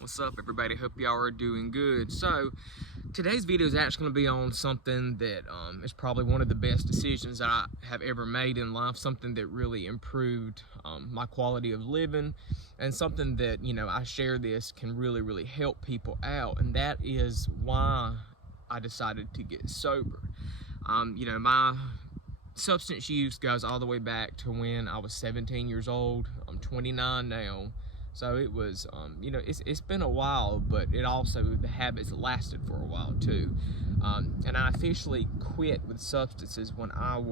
What's up, everybody? Hope y'all are doing good. So today's video is actually going to be on something that is probably one of the best decisions that I have ever made in life, something that really improved my quality of living, and something that, I share this can really help people out, and that is why I decided to get sober. My substance use goes all the way back to when I was 17 years old. I'm 29 now. So it was, it's been a while, but the habits lasted for a while too. And I officially quit with substances when I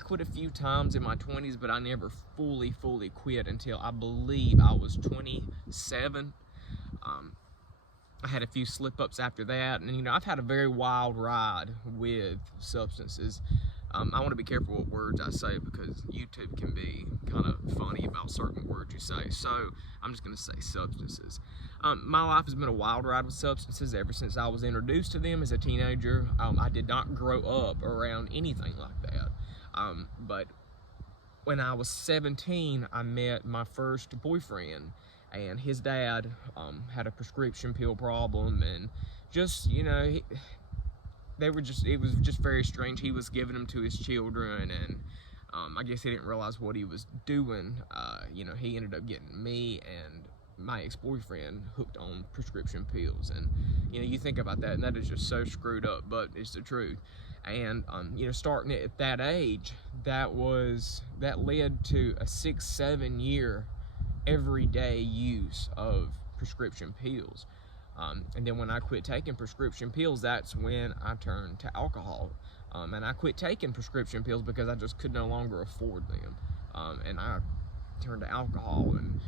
quit a few times in my 20s, but I never fully quit until I believe I was 27. I had a few slip-ups after that, and I've had a very wild ride with substances. I want to be careful what words I say because YouTube can be kind of funny about certain words you say, so I'm just going to say substances. My life has been a wild ride with substances ever since I was introduced to them as a teenager. I did not grow up around anything like that, but when I was 17, I met my first boyfriend, and his dad had a prescription pill problem, and just, it was just very strange. He was giving them to his children, and I guess he didn't realize what he was doing. He ended up getting me and my ex-boyfriend hooked on prescription pills, and you think about that, and that is just so screwed up, but it's the truth. And starting at that age, that led to a 6-7 year everyday use of prescription pills. And then when I quit taking prescription pills, that's when I turned to alcohol. And I quit taking prescription pills because I just could no longer afford them. And I turned to alcohol, and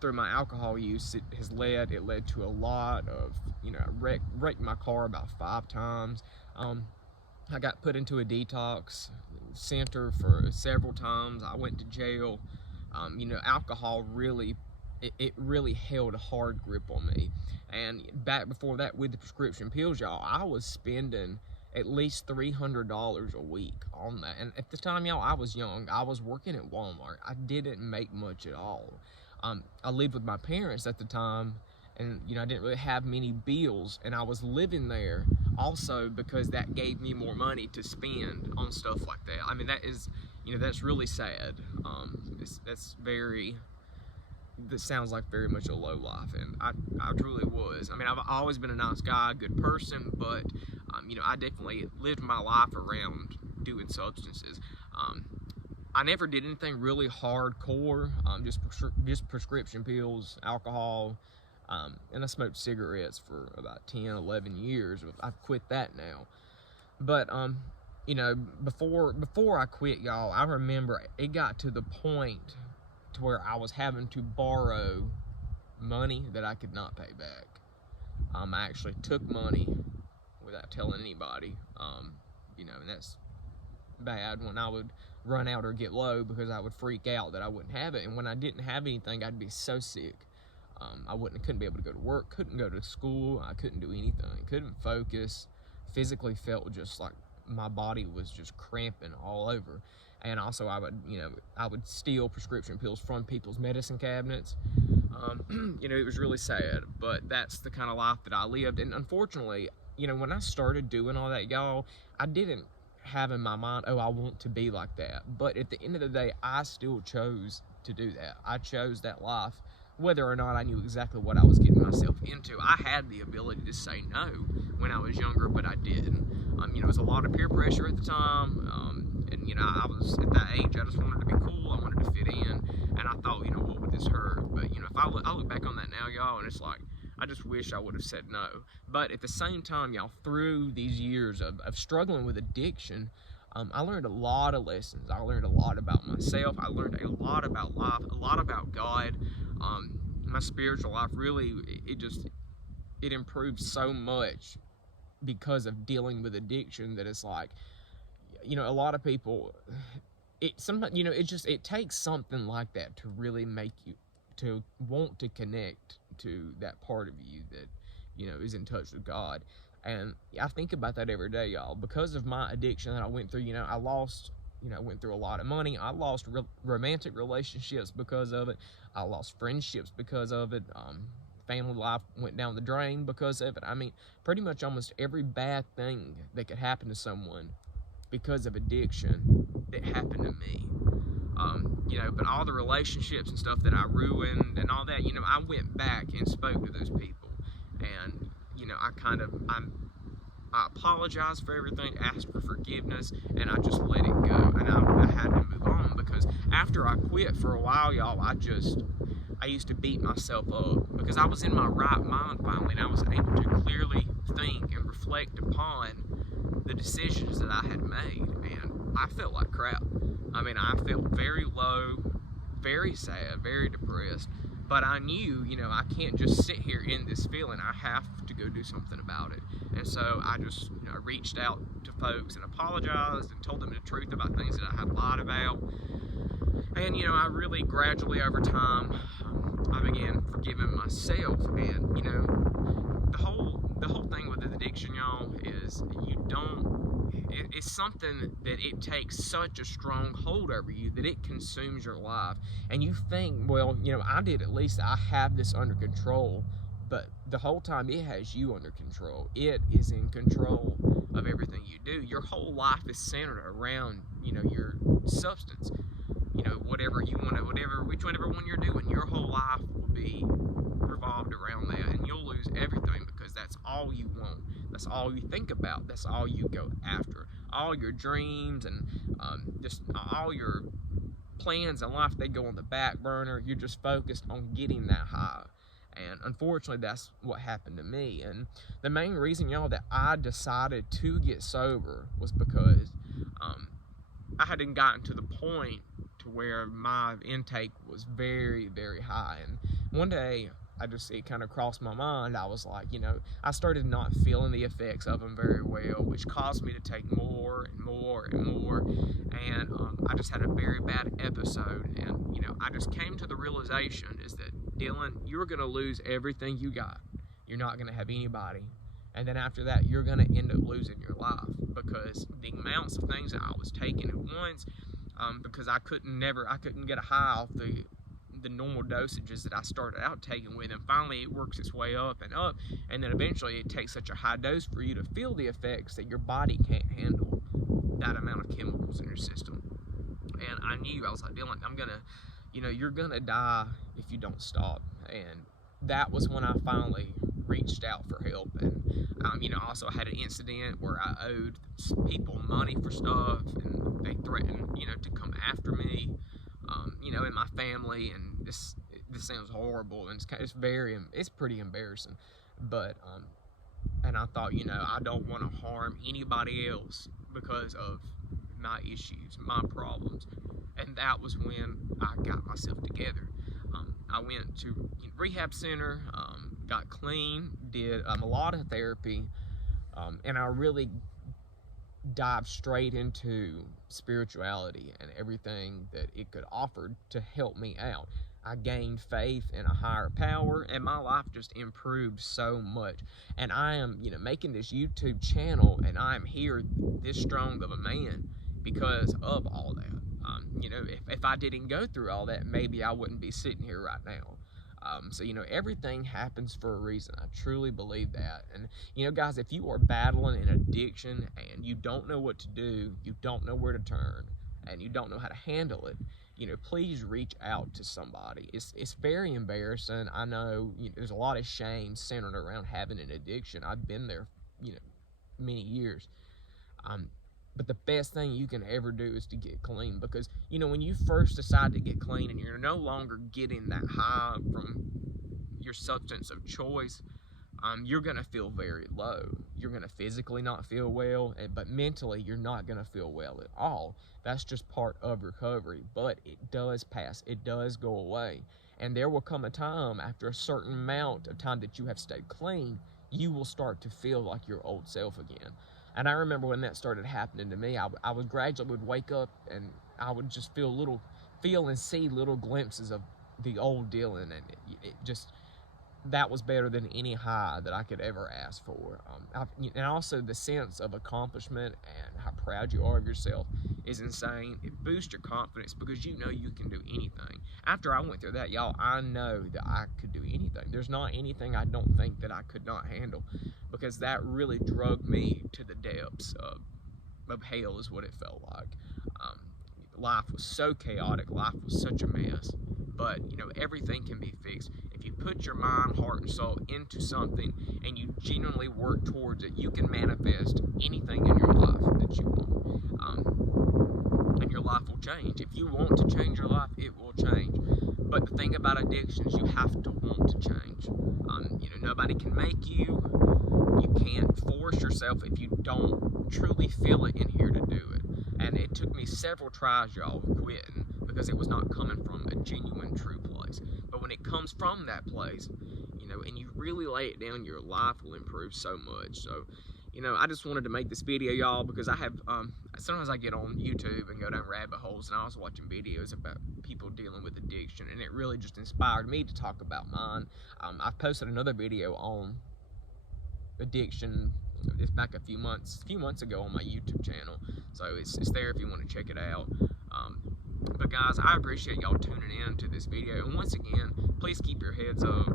through my alcohol use, it led to a lot of, I wrecked my car about 5 times. I got put into a detox center for several times. I went to jail. Alcohol really held a hard grip on me. And back before that, with the prescription pills, y'all, I was spending at least $300 a week on that. And at the time, y'all, I was young. I was working at Walmart. I didn't make much at all. I lived with my parents at the time, and I didn't really have many bills, and I was living there also because that gave me more money to spend on stuff like that. I mean, that is, that's really sad. That sounds like very much a low life, and I truly was. I mean, I've always been a nice guy, good person, but I definitely lived my life around doing substances. I never did anything really hardcore, just prescription pills, alcohol, and I smoked cigarettes for about 10-11 years. I've quit that now. But before I quit, y'all, I remember it got to the point to where I was having to borrow money that I could not pay back. I actually took money without telling anybody, and that's bad when I would run out or get low, because I would freak out that I wouldn't have it. And when I didn't have anything, I'd be so sick. I couldn't be able to go to work, couldn't go to school, I couldn't do anything, couldn't focus, physically felt just like my body was just cramping all over. And also I would steal prescription pills from people's medicine cabinets. It was really sad, but that's the kind of life that I lived. And unfortunately, when I started doing all that, y'all, I didn't have in my mind, oh, I want to be like that. But at the end of the day, I still chose to do that. I chose that life, whether or not I knew exactly what I was getting myself into. I had the ability to say no when I was younger, but I didn't. It was a lot of peer pressure at the time, and I was at that age. I just wanted to be cool. I wanted to fit in, and I thought, what would this hurt? But if I look back on that now, y'all, and it's like, I just wish I would have said no. But at the same time, y'all, through these years of struggling with addiction, I learned a lot of lessons. I learned a lot about myself. I learned a lot about life, a lot about God. My spiritual life really, it improved so much because of dealing with addiction, that it's like, a lot of people, it takes something like that to really make you to want to connect to that part of you that is in touch with God. And I think about that every day, y'all, because of my addiction that I went through. I lost went through a lot of money. I lost romantic relationships because of it. I lost friendships because of it. Family life went down the drain because of it. I mean, pretty much almost every bad thing that could happen to someone because of addiction that happened to me. But all the relationships and stuff that I ruined and all that, I went back and spoke to those people. And, I apologized for everything, asked for forgiveness, and I just let it go. And I had to move on, because after I quit for a while, y'all, I used to beat myself up because I was in my right mind finally, and I was able to clearly think and reflect upon the decisions that I had made, and I felt like crap. I mean, I felt very low, very sad, very depressed, but I knew, I can't just sit here in this feeling. I have to go do something about it. And so I just, reached out to folks and apologized and told them the truth about things that I had lied about. And, I really gradually over time, I began forgiving myself. And, the whole thing with addiction, y'all, is it's something that it takes such a strong hold over you that it consumes your life. And you think, well, I did, at least I have this under control. But the whole time it has you under control. It is in control of everything you do. Your whole life is centered around, your substance. Whatever you want to, whichever one you're doing, your whole life will be revolved around that, and you'll lose everything because that's all you want. That's all you think about. That's all you go after. All your dreams and just all your plans in life, they go on the back burner. You're just focused on getting that high. And unfortunately, that's what happened to me. And the main reason, y'all, that I decided to get sober was because I hadn't gotten to the point to where my intake was very, very high. And one day, it kind of crossed my mind. I was like, I started not feeling the effects of them very well, which caused me to take more and more and more. And I just had a very bad episode. And, I just came to the realization is that, Dylan, you're going to lose everything you got. You're not going to have anybody. And then after that, you're going to end up losing your life, because the amounts of things that I was taking at once, because I couldn't get a high off the normal dosages that I started out taking with, and finally it works its way up, and then eventually it takes such a high dose for you to feel the effects that your body can't handle that amount of chemicals in your system. And I was like, Dylan, you're gonna die if you don't stop. And that was when I finally reached out for help. And I also had an incident where I owed people money for stuff, and they threatened, to come after me, in my family. And this sounds horrible, and it's pretty embarrassing. But and I thought, I don't want to harm anybody else because of my issues, my problems. And that was when I got myself together. I went to rehab center, got clean, did a lot of therapy, and I really dived straight into spirituality and everything that it could offer to help me out. I gained faith in a higher power, and my life just improved so much. And I am, making this YouTube channel, and I am here this strong of a man because of all that. If I didn't go through all that, maybe I wouldn't be sitting here right now. So everything happens for a reason. I truly believe that. And, guys, if you are battling an addiction and you don't know what to do, you don't know where to turn, and you don't know how to handle it, please reach out to somebody. It's very embarrassing. I know, there's a lot of shame centered around having an addiction. I've been there, many years. But the best thing you can ever do is to get clean, because, when you first decide to get clean and you're no longer getting that high from your substance of choice, you're going to feel very low. You're going to physically not feel well, but mentally you're not going to feel well at all. That's just part of recovery, but it does pass. It does go away. And there will come a time, after a certain amount of time that you have stayed clean, you will start to feel like your old self again. And I remember when that started happening to me, I would gradually wake up, and I would just feel and see little glimpses of the old Dylan, and it just, that was better than any high that I could ever ask for. And also the sense of accomplishment and how proud you are of yourself is insane. It boosts your confidence because you know you can do anything. After I went through that, y'all, I know that I could do anything. There's not anything I don't think that I could not handle, because that really drug me to the depths of hell is what it felt like. Life was so chaotic, life was such a mess, but you know, everything can be fixed. If you put your mind, heart, and soul into something and you genuinely work towards it, you can manifest anything in your life that you want, and your life will change. If you want to change your life, it will change. But the thing about addictions, you have to want to change. You know, nobody can make you. You can't force yourself if you don't truly feel it in here to do it. And it took me several tries, y'all, of quitting, because it was not coming from a genuine, true place. But when it comes from that place, you know, and you really lay it down, your life will improve so much. So, you know, I just wanted to make this video, y'all, because I have, sometimes I get on YouTube and go down rabbit holes, and I was watching videos about people dealing with addiction, and it really just inspired me to talk about mine. I've posted another video on addiction it's back a few months ago on my YouTube channel, so it's there if you want to check it out. But guys, I appreciate y'all tuning in to this video, and once again, please keep your heads up.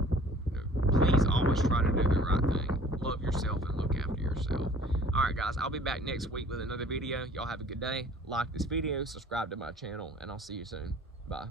Please always try to do the right thing. Love yourself and look after yourself. Alright guys, I'll be back next week with another video. Y'all have a good day. Like this video, subscribe to my channel, and I'll see you soon. Bye.